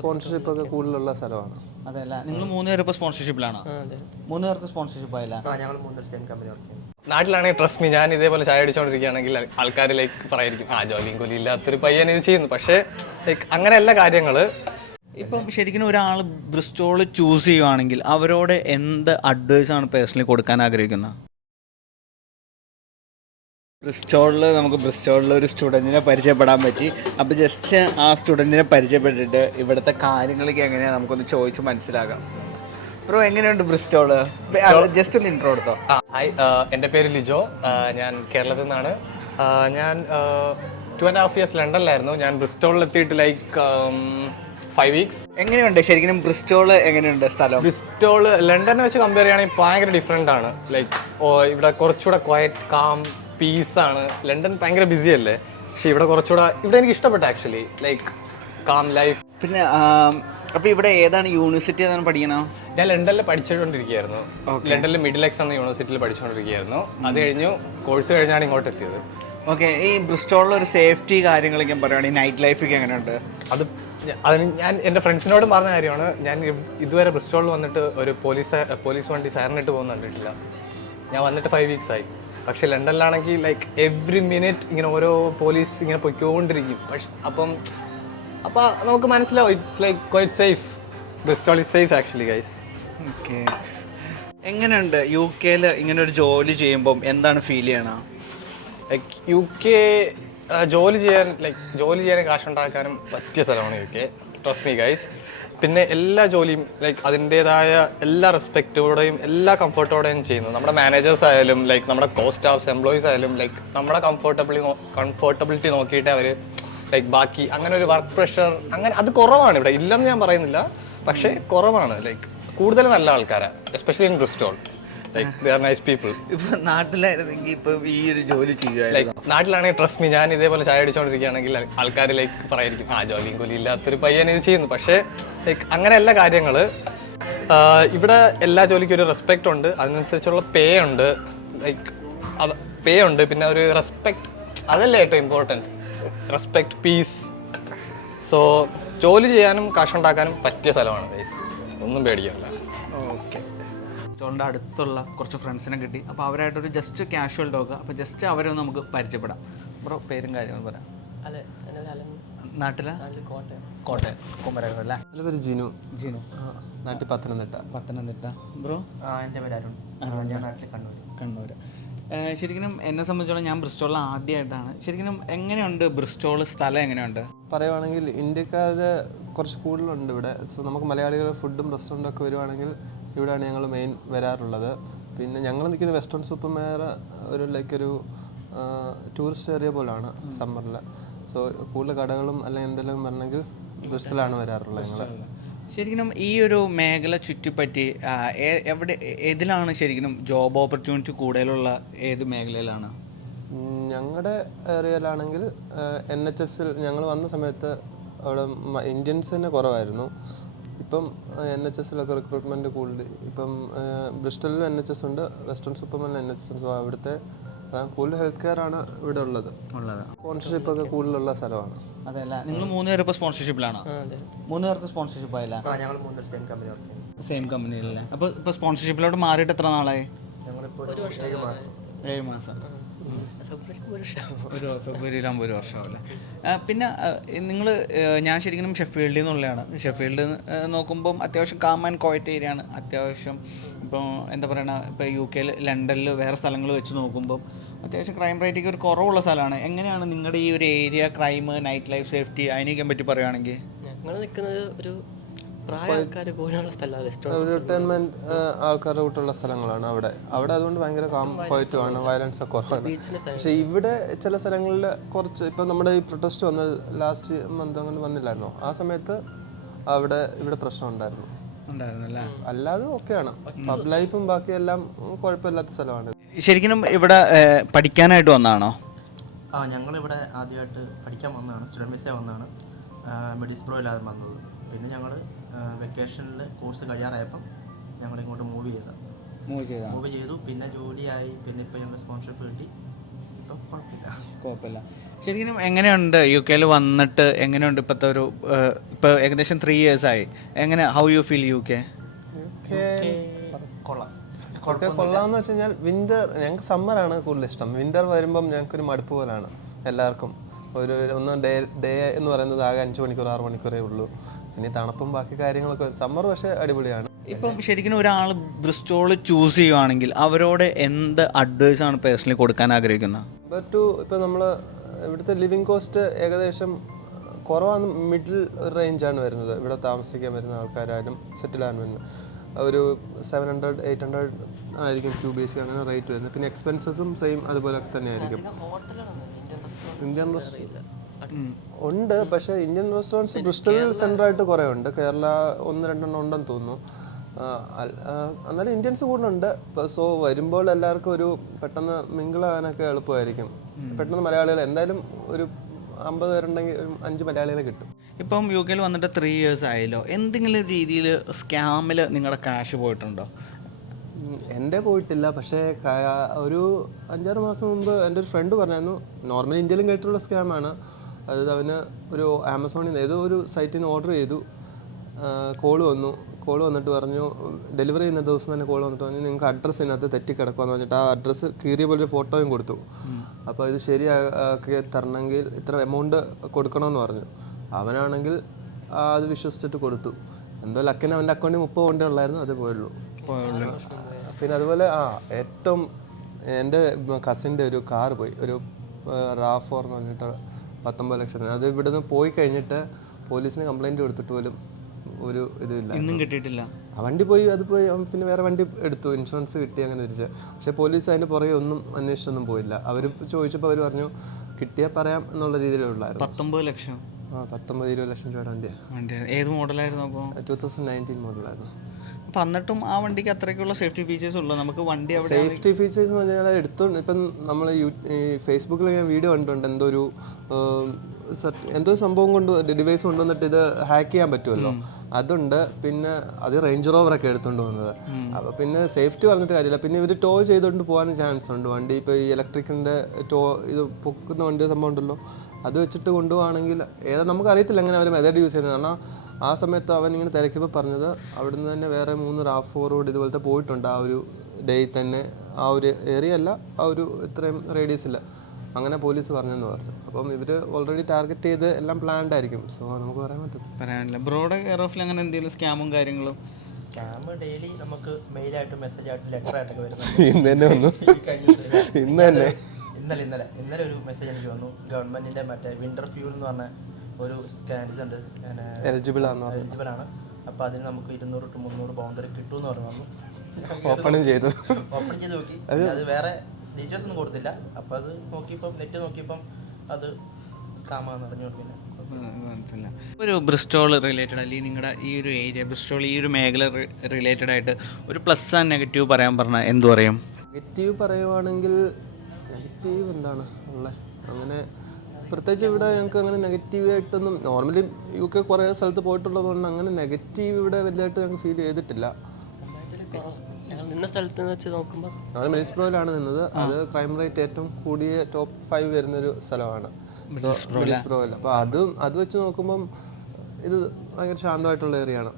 Sponsorship ഒക്കെ കൂടുതലുള്ള സ്ഥലമാണ്. അതെല്ല, നിങ്ങൾ 3 പേരും ഇപ്പോൾ സ്പോൺസർഷിപ്പിലാണോ? 3 പേർക്ക് സ്പോൺസർഷിപ്പ് ആയില്ല? ഞങ്ങൾ 3 സെയിം കമ്പനി വർക്ക് ചെയ്യുന്നു. നാട്ടിലാണെങ്കിൽ ട്രസ്റ്റ് മീ, ഞാൻ ഇതേപോലെ ചായ അടിച്ചുകൊണ്ടിരിക്കുകയാണെങ്കിൽ ആൾക്കാർ ലൈക്ക് പറയായിരിക്കും ജോലിയും കൂലി ഇല്ലാത്തൊരു പയ്യൻ ഇത് ചെയ്യുന്നു. പക്ഷേ ലൈക്ക് അങ്ങനെയല്ല കാര്യങ്ങൾ. ഇപ്പം ശരിക്കും ഒരാൾ ബ്രിസ്റ്റോൾ ചൂസ് ചെയ്യുവാണെങ്കിൽ അവരോട് എന്ത് അഡ്വൈസാണ് പേഴ്സണലി കൊടുക്കാൻ ആഗ്രഹിക്കുന്നത്? നമുക്ക് ബ്രിസ്റ്റോളിൽ ഒരു സ്റ്റുഡൻറ്റിനെ പരിചയപ്പെടാൻ പറ്റി. അപ്പോൾ ജസ്റ്റ് ആ സ്റ്റുഡൻറ്റിനെ പരിചയപ്പെട്ടിട്ട് ഇവിടുത്തെ കാര്യങ്ങളൊക്കെ എങ്ങനെയാണ് നമുക്കൊന്ന് ചോദിച്ച് മനസ്സിലാക്കാം. ബ്രോ, എങ്ങനെയുണ്ട് ബ്രിസ്റ്റോള്? ജസ്റ്റ് ഒന്ന് ഇൻട്രോ എടുത്തോ. ഹായ്, എൻ്റെ പേര് ലിജോ. ഞാൻ കേരളത്തിൽ നിന്നാണ്. ഞാൻ 2.5 years ലണ്ടനിലായിരുന്നു. ഞാൻ ബ്രിസ്റ്റോളിൽ എത്തിയിട്ട് ലൈക്ക് 5 weeks. എങ്ങനെയുണ്ട് ശരിക്കും ബ്രിസ്റ്റോള്? എങ്ങനെയുണ്ട് സ്ഥലം? ബ്രിസ്റ്റോള് ലണ്ടനെ വെച്ച് കമ്പയർ ചെയ്യുകയാണെങ്കിൽ ഭയങ്കര ഡിഫറെൻ്റ് ആണ്. ലൈക്ക് ഇവിടെ കുറച്ചുകൂടെ ക്വയറ്റ്, കാം, പീസാണ്. ലണ്ടൻ ഭയങ്കര ബിസി അല്ലേ, പക്ഷെ ഇവിടെ കുറച്ചുകൂടെ എനിക്ക് ഇഷ്ടപ്പെട്ടു ആക്ച്വലി. Like calm life. പിന്നെ അപ്പോൾ ഇവിടെ ഏതാണ് യൂണിവേഴ്സിറ്റി ഏതാണ് പഠിക്കണം? ഞാൻ ലണ്ടനിൽ പഠിച്ചുകൊണ്ടിരിക്കുകയായിരുന്നു. ലണ്ടനിൽ മിഡിൽ എക്സ് എന്ന യൂണിവേഴ്സിറ്റിയിൽ പഠിച്ചുകൊണ്ടിരിക്കുകയായിരുന്നു. അത് കഴിഞ്ഞു കോഴ്സ് കഴിഞ്ഞാണ് ഇങ്ങോട്ട് എത്തിയത്. ഓക്കെ, ഈ ബ്രിസ്റ്റോളിൽ ഒരു സേഫ്റ്റി കാര്യങ്ങളൊക്കെ പറയുകയാണെങ്കിൽ നൈറ്റ് ലൈഫൊക്കെ എങ്ങനെയുണ്ട്? അതിന് ഞാൻ എൻ്റെ ഫ്രണ്ട്സിനോട് പറഞ്ഞ കാര്യമാണ്. ഞാൻ ഇതുവരെ ബ്രിസ്റ്റോളിൽ വന്നിട്ട് ഒരു പോലീസ് വണ്ടി സൈറനിട്ട് പോകുന്ന കണ്ടിട്ടില്ല. ഞാൻ വന്നിട്ട് 5 weeks ആയി. പക്ഷെ ലണ്ടനിലാണെങ്കിൽ ലൈക്ക് എവറി മിനിറ്റ് ഇങ്ങനെ ഓരോ പോലീസ് ഇങ്ങനെ പൊയ്ക്കൊണ്ടിരിക്കും. അപ്പം നമുക്ക് മനസ്സിലാവും it's like quite safe. Bristol is safe actually guys. Okay, എങ്ങനെയുണ്ട് UK ഇങ്ങനെ ഒരു ജോലി ചെയ്യുമ്പം എന്താണ് ഫീൽ ചെയ്യണം? ലൈക്ക് UK ജോലി ചെയ്യാനും കാശുണ്ടാക്കാനും പറ്റിയ സ്ഥലമാണ് UK. Trust me guys. പിന്നെ എല്ലാ ജോലിയും ലൈക്ക് അതിൻ്റേതായ എല്ലാ റെസ്പെക്റ്റോടെയും എല്ലാ കംഫർട്ടോടെയും ചെയ്യുന്നു. നമ്മുടെ മാനേജേഴ്സ് ആയാലും ലൈക്ക് നമ്മുടെ സ്റ്റാഫ്സ്, എംപ്ലോയീസ് ആയാലും ലൈക്ക് നമ്മുടെ കംഫർട്ടബിലിറ്റി നോക്കിയിട്ട് അവർ ലൈക്ക് ബാക്കി അങ്ങനെ ഒരു വർക്ക് പ്രഷർ അങ്ങനെ അത് കുറവാണ് ഇവിടെ. ഇല്ലെന്ന് ഞാൻ പറയുന്നില്ല, പക്ഷേ കുറവാണ്. ലൈക്ക് കൂടുതൽ നല്ല ആൾക്കാരാണ്, especially in Bristol. Like they are nice people. ഇപ്പം നാട്ടിലായിരുന്നെങ്കിൽ ഇപ്പം ഈ ഒരു ജോലി ചെയ്യുക. ലൈക്ക് നാട്ടിലാണെങ്കിൽ ട്രസ്റ്റ് മീ, ഞാൻ ഇതേപോലെ ചായ അടിച്ചുകൊണ്ടിരിക്കുകയാണെങ്കിൽ ആൾക്കാർ ലൈക്ക് പറയായിരിക്കും ജോലിയും കൂലി ഇല്ലാത്തൊരു പയ്യൻ ഇത് ചെയ്യുന്നു. പക്ഷേ ലൈക്ക് അങ്ങനെയല്ല കാര്യങ്ങൾ. ഇവിടെ എല്ലാ ജോലിക്കും ഒരു റെസ്പെക്റ്റ് ഉണ്ട്, അതിനനുസരിച്ചുള്ള പേ ഉണ്ട്. ലൈക്ക് പേ ഉണ്ട്, പിന്നെ ഒരു റെസ്പെക്റ്റ്, അതല്ലേ ഏറ്റവും ഇമ്പോർട്ടൻറ്റ്. Respect, piece. സോ ജോലി ചെയ്യാനും കാശുണ്ടാക്കാനും പറ്റിയ സ്ഥലമാണ് ഗൈസ്, ഒന്നും പേടിക്കാനില്ല. ഓക്കെ, ബ്രിസ്റ്റോളിൻ്റെ അടുത്തുള്ള കുറച്ച് ഫ്രണ്ട്സിനെ കിട്ടി. അപ്പോൾ അവരായിട്ടൊരു ജസ്റ്റ് കാഷ്വൽ ടോക്ക്. അപ്പോൾ ജസ്റ്റ് അവരെ നമുക്ക് പരിചയപ്പെടാം. ബ്രോ, പേരും കാര്യങ്ങളും പറയാം. നാട്ടിലെ കോട്ടയം കുമരകം അല്ലേ? എൻ്റെ പേര് ജിനു. നാട്ടിൽ പത്തനംതിട്ട. ബ്രോ? എൻ്റെ പേര് അരുൺ. ഞാൻ നാട്ടിൽ കണ്ണൂർ. ശരിക്കും എന്നെ സംബന്ധിച്ചോളം ഞാൻ ബ്രിസ്റ്റോളിൽ ആദ്യമായിട്ടാണ്. ശരിക്കും എങ്ങനെയുണ്ട് ബ്രിസ്റ്റോൾ സ്ഥലം? എങ്ങനെയുണ്ട് പറയുവാണെങ്കിൽ ഇന്ത്യക്കാർ കുറച്ച് കൂടുതലുണ്ട് ഇവിടെ. സോ നമുക്ക് മലയാളികൾ ഫുഡും റെസ്റ്റോറൻറ്റും ഒക്കെ വരുവാണെങ്കിൽ ഇവിടെയാണ് ഞങ്ങൾ മെയിൻ വരാറുള്ളത്. പിന്നെ ഞങ്ങൾ നിൽക്കുന്ന വെസ്റ്റേൺ സൂപ്പർ മേയർ ഒരു ഒരു ടൂറിസ്റ്റ് ഏരിയ പോലെയാണ് സമ്മറിൽ. സോ കൂടുതൽ കടകളും അല്ലെങ്കിൽ എന്തെങ്കിലും വരണമെങ്കിൽ ബ്രിസ്റ്റലാണ് വരാറുള്ളത് ഞങ്ങൾ. ശരിക്കും ഈ ഒരു മേഖല ചുറ്റിപ്പറ്റി ഏതിലാണ് ശരിക്കും ജോബ് ഓപ്പർച്യൂണിറ്റി കൂടുതലുള്ള? ഏത് മേഖലയിലാണ്? ഞങ്ങളുടെ ഏരിയയിലാണെങ്കിൽ NHS ഞങ്ങൾ വന്ന സമയത്ത് അവിടെ ഇന്ത്യൻസ് തന്നെ കുറവായിരുന്നു. ഇപ്പം NHS റിക്രൂട്ട്മെൻറ്റ് കൂടുതൽ. ഇപ്പം ബ്രിസ്റ്റലിലും NHS ഉണ്ട്, വെസ്റ്റേൺ സൂപ്പർമാനിലും NHS ഉണ്ട്. സോ അവിടുത്തെ കൂടുതൽ ഹെൽത്ത് കെയർ ആണ് ഇവിടെ ഉള്ളത്. സ്പോൺസർഷിപ്പ് ഒക്കെ കൂടുതലുള്ള സ്ഥലമാണ്. അതല്ല, നിങ്ങൾ 3 പേരും ഇപ്പോൾ സ്പോൺസർഷിപ്പിലാണോ? 3 പേർക്ക് സ്പോൺസർഷിപ്പ് ആയില്ല? ഞങ്ങൾ 3 സെയിം കമ്പനി വർക്ക് ചെയ്യുന്നു. സെയിം കമ്പനിയിലല്ലേ? അപ്പോൾ ഇപ്പോൾ സ്പോൺസർഷിപ്പിലോട്ട് മാറിയിട്ട് എത്ര നാളായി? ഞങ്ങളിപ്പോൾ 7 മാസം. ഫെബ്രുവരിയിലാകുമ്പോൾ 1 വർഷമാവില്ലേ? പിന്നെ ഞാൻ ശരിക്കും ഷെഫീൽഡിൽ നിന്നുള്ളതാണ്. ഷെഫീൽഡ് നോക്കുമ്പം അത്യാവശ്യം കാം ആൻഡ് ക്വയറ്റ് ഏരിയ ആണ്. അത്യാവശ്യം ഇപ്പോൾ എന്താ പറയുക, ഇപ്പോൾ UK ലണ്ടനിൽ വേറെ സ്ഥലങ്ങൾ വെച്ച് നോക്കുമ്പം അത്യാവശ്യം ക്രൈം റേറ്റൊക്കെ ഒരു കുറവുള്ള സ്ഥലമാണ്. എങ്ങനെയാണ് നിങ്ങളുടെ ഈ ഒരു area, crime, night life, safety അതിനൊക്കെ പറ്റി പറയുകയാണെങ്കിൽ? ഞങ്ങൾ നിൽക്കുന്നത് ഒരു റിട്ടയർമെന്റ് ആൾക്കാരുടെ കൂട്ടുള്ള സ്ഥലങ്ങളാണ് അവിടെ. അതുകൊണ്ട് ഭയങ്കര ക്വയറ്റുമാണ്, വയലൻസ് ഒക്കെ കുറവാണ്. പക്ഷെ ഇവിടെ ചില സ്ഥലങ്ങളിൽ കുറച്ച് ഇപ്പം നമ്മുടെ ഈ പ്രൊട്ടസ്റ്റ് വന്ന ലാസ്റ്റ് മന്ത് അങ്ങനെ വന്നില്ലായിരുന്നോ, ആ സമയത്ത് ഇവിടെ പ്രശ്നം ഉണ്ടായിരുന്നു. അല്ലാതെ ഓക്കെയാണ്. പബ് ലൈഫും ബാക്കിയെല്ലാം കുഴപ്പമില്ലാത്ത സ്ഥലമാണ്. ശരിക്കും ഇവിടെ പഠിക്കാനായിട്ട് വന്നതാണോ? ഞങ്ങളിവിടെ ആദ്യമായിട്ട് പഠിക്കാൻ വന്നതാണ്, സ്റ്റുഡൻറ്റ് വിസ വന്നതാണ്. മെഡിസ്പ്രോയിലാണ് വന്നത്. പിന്നെ ഞങ്ങൾ വെക്കേഷനിൽ കോഴ്സ് കഴിയാറായപ്പം ഞങ്ങൾ ഇങ്ങോട്ട് മൂവ് ചെയ്തു. പിന്നെ ജോലിയായി. പിന്നെ ഇപ്പോൾ ഞങ്ങൾ സ്പോൺസർഷിപ്പ് കിട്ടി. ഇപ്പം കുഴപ്പമില്ല. കുഴപ്പമില്ല. ശരിക്കും എങ്ങനെയുണ്ട് UK വന്നിട്ട്? എങ്ങനെയുണ്ട് ഇപ്പോഴത്തെ ഒരു ഇപ്പോൾ ഏകദേശം 3 years ആയി. എങ്ങനെ, ഹൗ യു ഫീൽ UK? കൊള്ളാം. കൊള്ളാമെന്ന് വെച്ച് കഴിഞ്ഞാൽ വിന്റർ, ഞങ്ങൾക്ക് സമ്മറാണ് കൂടുതൽ ഇഷ്ടം. വിന്റർ വരുമ്പം ഞങ്ങൾക്കൊരു മടുപ്പ് പോലാണ് എല്ലാവർക്കും. ഒന്ന് ഡേ എന്ന് പറയുന്നത് ആകെ 5 മണിക്കൂർ 6 മണിക്കൂറേ ഉള്ളൂ. ഇനി തണുപ്പും ബാക്കി കാര്യങ്ങളൊക്കെ. സമ്മർ പക്ഷേ അടിപൊളിയാണ്. ഇപ്പം ശരിക്കും ഒരാൾ ബ്രിസ്റ്റോൾ ചൂസ് ചെയ്യുവാണെങ്കിൽ അവരോട് എന്ത് അഡ്വൈസ് ആണ് പേഴ്സണലി കൊടുക്കാൻ ആഗ്രഹിക്കുന്നത്? ഇപ്പം നമ്മൾ ഇവിടുത്തെ ലിവിങ് കോസ്റ്റ് ഏകദേശം കുറവാണ്, മിഡിൽ റേഞ്ചാണ് വരുന്നത്. ഇവിടെ താമസിക്കാൻ വരുന്ന ആൾക്കാരായാലും സെറ്റിൽ ആകാൻ വരുന്നത് ഒരു 700-800 ആയിരിക്കും 2 BHK അങ്ങനെ റേറ്റ് വരുന്നത്. പിന്നെ എക്സ്പെൻസസും സെയിം അതുപോലൊക്കെ തന്നെ ആയിരിക്കും. ഇന്ത്യൻ ഉണ്ട്, പക്ഷേ ഇന്ത്യൻ റെസ്റ്റോറൻറ്റ്സ് ബ്രിസ്റ്റലിൽ സെൻറ്ററായിട്ട് കുറേ ഉണ്ട്. കേരള 1-2 ഉണ്ടെന്ന് തോന്നുന്നു. എന്നാലും ഇന്ത്യൻസ് കൂടുന്നുണ്ട്. സോ വരുമ്പോൾ എല്ലാവർക്കും ഒരു പെട്ടെന്ന് മിങ്കിളാകാനൊക്കെ എളുപ്പമായിരിക്കും. പെട്ടെന്ന് മലയാളികൾ എന്തായാലും ഒരു 50 പേരുണ്ടെങ്കിൽ ഒരു 5 മലയാളികളെ കിട്ടും. ഇപ്പം UK വന്നിട്ട് 3 years ആയല്ലോ. എന്തെങ്കിലും രീതിയിൽ സ്കാമിൽ നിങ്ങളുടെ ക്യാഷ് പോയിട്ടുണ്ടോ? എൻ്റെ പോയിട്ടില്ല, പക്ഷേ ഒരു 5-6 മാസം മുമ്പ് എൻ്റെ ഒരു ഫ്രണ്ട് പറഞ്ഞായിരുന്നു, നോർമലി ഇന്ത്യയിലും കേട്ടിട്ടുള്ള സ്കാമാണ്. അതായത് അവന് ഒരു ആമസോണിൽ നിന്ന് ഏതോ ഒരു സൈറ്റിൽ നിന്ന് ഓർഡർ ചെയ്തു. കോൾ വന്നിട്ട് പറഞ്ഞു, ഡെലിവറി ചെയ്യുന്ന ദിവസം തന്നെ കോൾ വന്നിട്ട് പറഞ്ഞു നിങ്ങൾക്ക് അഡ്രസ്സ് ഇതിനകത്ത് തെറ്റിക്കിടക്കുമെന്ന് പറഞ്ഞിട്ട് ആ അഡ്രസ്സ് കീറിയ പോലെ ഒരു ഫോട്ടോയും കൊടുത്തു. അപ്പോൾ ഇത് ശരിയാക്കി തരണമെങ്കിൽ ഇത്ര എമൗണ്ട് കൊടുക്കണമെന്ന് പറഞ്ഞു. അവനാണെങ്കിൽ അത് വിശ്വസിച്ചിട്ട് കൊടുത്തു. എന്തോ ലക്കിന് അവൻ്റെ അക്കൗണ്ടിൽ 30 കൊണ്ടേ ഉള്ളായിരുന്നു, അത് പോയുള്ളൂ. പിന്നെ അതുപോലെ ഏറ്റവും എൻ്റെ കസിൻ്റെ ഒരു കാർ പോയി, ഒരു RAV4 എന്ന് പറഞ്ഞിട്ട് 19 ലക്ഷത്തിന്. അത് ഇവിടുന്ന് പോയി കഴിഞ്ഞിട്ട് പോലീസിന് കംപ്ലൈൻറ്റ് കൊടുത്തിട്ട് പോലും ഒരു ഇതില്ല, ഇന്നും കിട്ടിയിട്ടില്ല. ആ വണ്ടി പോയി, അത് പോയി. പിന്നെ വേറെ വണ്ടി എടുത്തു, ഇൻഷുറൻസ് കിട്ടി, അങ്ങനെ തിരിച്ച്. പക്ഷേ പോലീസ് അതിൻ്റെ പുറകെ ഒന്നും അന്വേഷിച്ചൊന്നും പോയില്ല. അവർ ചോദിച്ചപ്പോൾ അവർ പറഞ്ഞു കിട്ടിയാൽ പറയാം എന്നുള്ള രീതിയിലുള്ളായിരുന്നു. 19 ലക്ഷം? 19-20 ലക്ഷം രൂപയുടെ വണ്ടിയാണ്. ഏത് മോഡലായിരുന്നു? അപ്പോൾ 2019 മോഡലായിരുന്നു. അപ്പം എന്നിട്ടും ആ വണ്ടിക്ക് അത്രയ്ക്കുള്ള സേഫ്റ്റി ഫീച്ചേഴ്സ് ഉള്ളൂ. നമുക്ക് വണ്ടി സേഫ്റ്റി ഫീച്ചേഴ്സ് എന്ന് പറഞ്ഞാൽ എടുത്തോണ്ട് ഇപ്പം നമ്മൾ ഫേസ്ബുക്കിൽ ഞാൻ വീഡിയോ കണ്ടിട്ടുണ്ട്. എന്തോ സംഭവം കൊണ്ട് ഡിവൈസ് കൊണ്ടുവന്നിട്ട് ഇത് ഹാക്ക് ചെയ്യാൻ പറ്റുമല്ലോ, അതുണ്ട്. പിന്നെ അത് റേഞ്ച് റോവറൊക്കെ എടുത്തുകൊണ്ട് പോകുന്നത്. അപ്പോൾ പിന്നെ സേഫ്റ്റി പറഞ്ഞിട്ട് കാര്യമില്ല. പിന്നെ ഇവർ ടോ ചെയ്തുകൊണ്ട് പോകാൻ ചാൻസ് ഉണ്ട് വണ്ടി. ഇപ്പോൾ ഈ ഇലക്ട്രിക്കിൻ്റെ ഇത് പൊക്കുന്ന വണ്ടി സംഭവം ഉണ്ടല്ലോ, അത് വെച്ചിട്ട് കൊണ്ടുപോകുകയാണെങ്കിൽ നമുക്ക് അറിയത്തില്ല എങ്ങനെ അവർ മെത്തേഡ് യൂസ് ചെയ്യുന്നത്. കാരണം ആ സമയത്ത് അവൻ ഇങ്ങനെ തിരക്കിയപ്പോൾ പറഞ്ഞത് അവിടുന്ന് തന്നെ വേറെ 3 RAV4 ഇതുപോലത്തെ പോയിട്ടുണ്ട് ആ ഒരു ഡേയിൽ തന്നെ. ആ ഒരു ഏരിയ അല്ല, ആ ഒരു ഇത്രയും റേഡിയസില്ല, അങ്ങനെ പോലീസ് പറഞ്ഞെന്ന് പറഞ്ഞു. അപ്പം ഇവർ ഓൾറെഡി ടാർഗറ്റ് ചെയ്ത് എല്ലാം പ്ലാൻഡ് ആയിരിക്കും. സോ നമുക്ക് പറയാനില്ല. ബ്രോയുടെ കെയർ ഓഫിൽ അങ്ങനെ എന്തെങ്കിലും സ്കാമും കാര്യങ്ങളും? സ്കാം ഡെയിലി നമുക്ക് മെയിലായിട്ടും മെസ്സേജായിട്ടും ലെറ്ററായിട്ടൊക്കെ വരുന്നത്. ഇന്ന് തന്നെ വന്നു. ഇന്നലെ ഒരു മെസ്സേജ് എനിക്ക് വന്നു. ഗവൺമെന്റിന്റെ മറ്റേ വിന്റർ ഫ്യൂൽ എന്ന് പറഞ്ഞ ഒരു ഇതുണ്ട്, എലിജിബിൾ ആണ്. അപ്പോൾ അതിന് നമുക്ക് 200-300 പൗണ്ട് വരെ കിട്ടുമെന്ന് പറഞ്ഞു വന്നു. ഓപ്പൺ ചെയ്ത് നോക്കി. അത് വേറെ ഡീറ്റെയിൽസ് ഒന്നും കൊടുത്തില്ല. അപ്പോൾ അത് നോക്കിയപ്പം നെറ്റ് നോക്കിയപ്പം അത് സ്കാമാണെന്ന് അറിഞ്ഞു. പിന്നെ ഒരു ബ്രിസ്റ്റോൾ റിലേറ്റഡ് അല്ലെങ്കിൽ നിങ്ങളുടെ ഈ ഒരു ഏരിയ ബ്രിസ്റ്റോൾ ഈ ഒരു മേഖല റിലേറ്റഡ് ആയിട്ട് ഒരു പ്ലസ് ആൻഡ് നെഗറ്റീവ് പറയാൻ പറഞ്ഞാൽ എന്തു പറയും? നെഗറ്റീവ് പറയുവാണെങ്കിൽ നെഗറ്റീവ് എന്താണ് ഉള്ളത്? അങ്ങനെ പ്രത്യേകിച്ച് ഇവിടെ ഞങ്ങൾക്ക് അങ്ങനെ നെഗറ്റീവായിട്ടൊന്നും, നോർമലി UK കുറേ സ്ഥലത്ത് പോയിട്ടുള്ളതുകൊണ്ട് അങ്ങനെ നെഗറ്റീവ് ഇവിടെ വലുതായിട്ട് ഞങ്ങൾക്ക് ഫീൽ ചെയ്തിട്ടില്ല. നിന്ന സ്ഥലത്ത് വെച്ച് നോക്കുമ്പോൾ ഞങ്ങൾ മിഡിൽസ്ബ്രോയിലാണ് നിന്നത്. അത് ക്രൈം റേറ്റ് ഏറ്റവും കൂടിയ ടോപ്പ് 5 വരുന്നൊരു സ്ഥലമാണ് മിഡിൽസ്ബ്രോയിൽ. അപ്പോൾ അത് വെച്ച് നോക്കുമ്പം ഇത് ഭയങ്കര ശാന്തമായിട്ടുള്ള ഏരിയയാണ്.